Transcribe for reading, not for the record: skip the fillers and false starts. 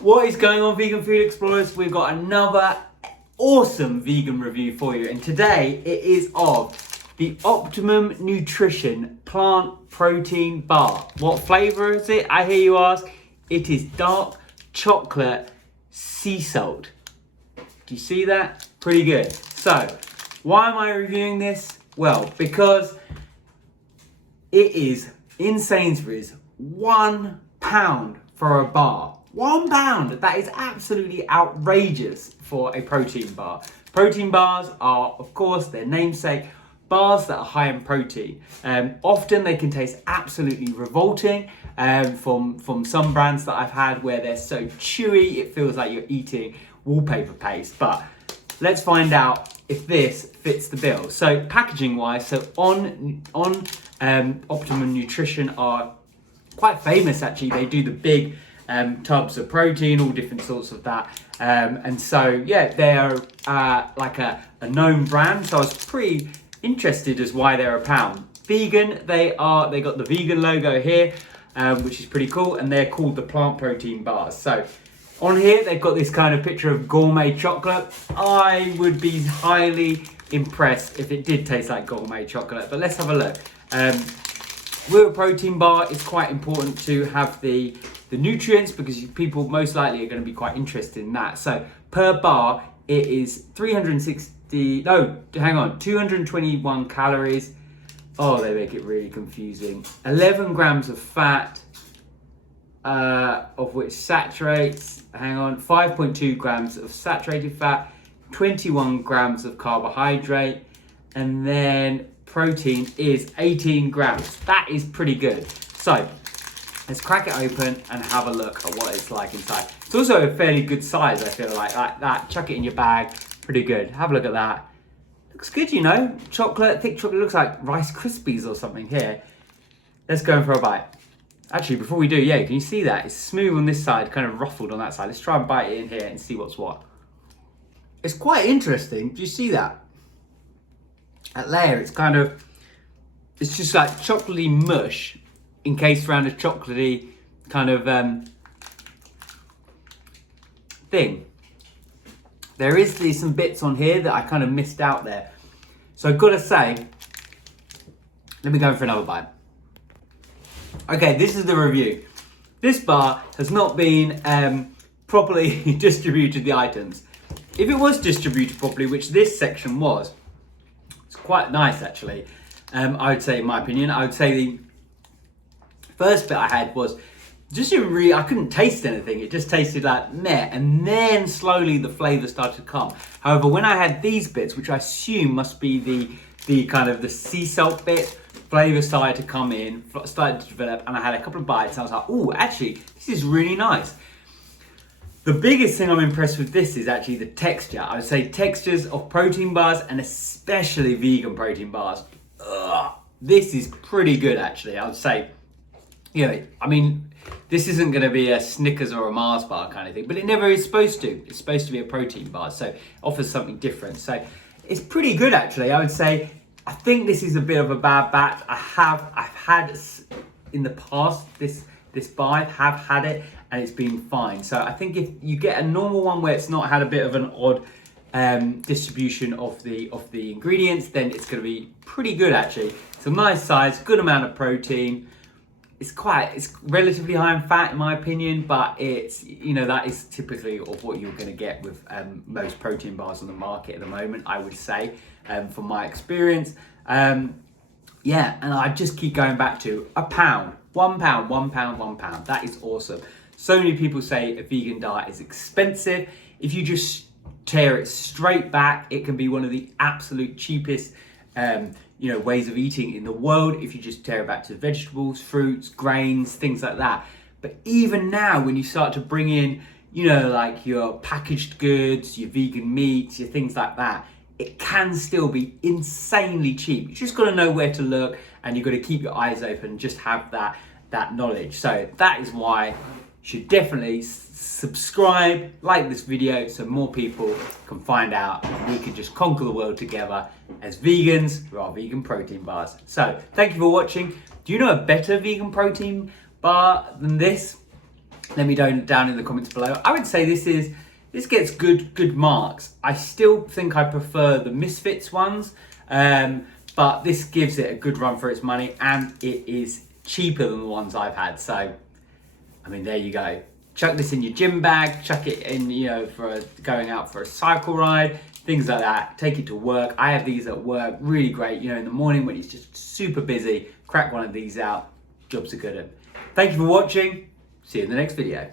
What is going on, vegan food explorers? We've got another awesome vegan review for you, and today it is of the Optimum Nutrition Plant Protein Bar. What flavour is it? I hear you ask. It is dark chocolate sea salt. Do you see that? Pretty good. So, why am I reviewing this? Well, because it is in Sainsbury's £1 for a bar. £1. That is absolutely outrageous for a protein bar. Protein bars are, of course, their namesake, bars that are high in protein. Often they can taste absolutely revolting from some brands that I've had where they're so chewy, it feels like you're eating wallpaper paste. But let's find out if this fits the bill. So packaging wise, so on Optimum Nutrition are quite famous actually. They do the big tubs of protein, all different sorts of that. And so, yeah, they're like a known brand. So I was pretty interested as why they're £1. Vegan, they got the vegan logo here, which is pretty cool. And they're called the plant protein bars. So on here, they've got this kind of picture of gourmet chocolate. I would be highly impressed if it did taste like gourmet chocolate, but let's have a look. With a protein bar, it's quite important to have the nutrients because people most likely are going to be quite interested in that. So per bar, it is 221 calories. Oh, they make it really confusing. 11 grams of fat, of which saturates, 5.2 grams of saturated fat, 21 grams of carbohydrate, and then protein is 18 grams. That is pretty good. So let's crack it open and have a look at what it's like inside. It's also a fairly good size, I feel like that. Chuck it in your bag, pretty good. Have a look at that. Looks good, you know. Chocolate, thick chocolate, looks like Rice Krispies or something here. Let's go in for a bite. Actually, before we do, yeah, can you see that? It's smooth on this side, kind of ruffled on that side. Let's try and bite it in here and see what's what. It's quite interesting. Do you see that? That layer, it's just like chocolatey mush encased around a chocolatey kind of thing. There is some bits on here that I kind of missed out there. So I've got to say, let me go for another bite. Okay, this is the review. This bar has not been properly distributed, the items. If it was distributed properly, which this section was, it's quite nice actually. I would say, in my opinion, I would say the first bit I had was just I couldn't taste anything. It just tasted like meh, and then slowly the flavour started to come. However, when I had these bits, which I assume must be the kind of the sea salt bit, flavour started to come in, started to develop, and I had a couple of bites, and I was like, oh, actually, this is really nice. The biggest thing I'm impressed with this is actually the texture. I would say textures of protein bars, and especially vegan protein bars. This is pretty good actually. I would say, you know, I mean, this isn't going to be a Snickers or a Mars bar kind of thing, but it never is supposed to. It's supposed to be a protein bar, so it offers something different. So it's pretty good actually. I would say, I think this is a bit of a bad batch. I've had in the past this bar, I have had it and it's been fine. So I think if you get a normal one where it's not had a bit of an odd distribution of the ingredients, then it's going to be pretty good actually. It's a nice size, good amount of protein. It's relatively high in fat in my opinion, but it's, you know, that is typically of what you're going to get with most protein bars on the market at the moment, I would say, from my experience. Yeah, and I just keep going back to £1, £1. That is awesome. So many people say a vegan diet is expensive. If you just tear it straight back, it can be one of the absolute cheapest ways of eating in the world if you just tear it back to vegetables, fruits, grains, things like that. But even now, when you start to bring in, you know, like your packaged goods, your vegan meats, your things like that, it can still be insanely cheap. You just got to know where to look, and you've got to keep your eyes open and just have that knowledge. So that is why you should definitely subscribe, like this video, so more people can find out and we can just conquer the world together as vegans who are vegan protein bars. So thank you for watching. Do you know a better vegan protein bar than this? Let me know down in the comments below. I would say this gets good marks. I still think I prefer the Misfits ones, but this gives it a good run for its money, and it is cheaper than the ones I've had. So, I mean, there you go. Chuck this in your gym bag, chuck it in, for going out for a cycle ride, things like that. Take it to work. I have these at work, really great. In the morning when it's just super busy, crack one of these out. Jobs are good. Thank you for watching. See you in the next video.